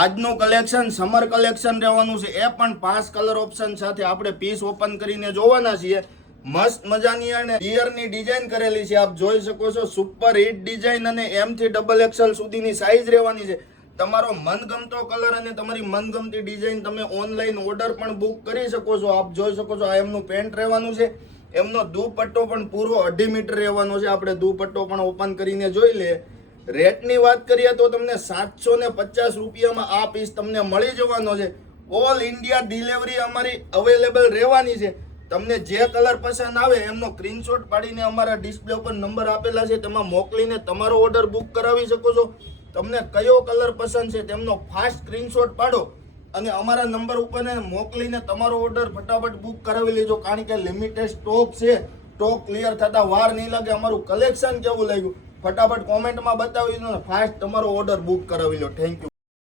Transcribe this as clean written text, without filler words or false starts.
આજનું collection summer collection રહેવાનું છે, એ પણ 5 કલર ઓપ્શન સાથે આપણે પીસ ઓપન કરીને જોવાના છીએ. મસ્ત મજાની અને ઈયરની ડિઝાઇન કરેલી છે, આપ જોઈ શકો છો. સુપર હિટ ડિઝાઇન અને M થી XXL સુધીની સાઈઝ રહેવાની છે. તમારો મનગમતો કલર અને તમારી મનગમતી ડિઝાઇન તમે ઓનલાઈન ઓર્ડર પણ બુક કરી શકો છો. આપ જોઈ શકો છો આ એમનું પેન્ટ રહેવાનું છે. એમનો દુપટ્ટો પણ પૂરો 2.5 મીટર રહેવાનો છે. આપણે દુપટ્ટો પણ ઓપન કરીને જોઈ લઈએ. રેટની વાત કરીએ તો તમને 750 રૂપિયામાં આ પીસ તમને મળી જવાનો છે. ઓલ ઇન્ડિયા ડિલિવરી અમારી અવેલેબલ રહેવાની છે. તમને જે કલર પસંદ આવે એમનો સ્ક્રીનશોટ પાડીને અમારા ડિસ્પ્લે ઉપર નંબર આપેલા છે તેમાં મોકલીને તમારો ઓર્ડર બુક કરાવી શકો છો. તમને કયો કલર પસંદ છે તેમનો ફાસ્ટ સ્ક્રીનશોટ પાડો અને અમારા નંબર ઉપર મોકલીને તમારો ઓર્ડર ફટાફટ બુક કરાવી લેજો, કારણ કે લિમિટેડ સ્ટોક છે. સ્ટોક ક્લિયર થતા વાર નહીં લાગે. અમારું કલેક્શન કેવું લાગ્યું ફટાફટ કોમેન્ટમાં બતાવી દો ને ફાસ્ટ તમારો ઓર્ડર બુક કરાવી લો. Thank you.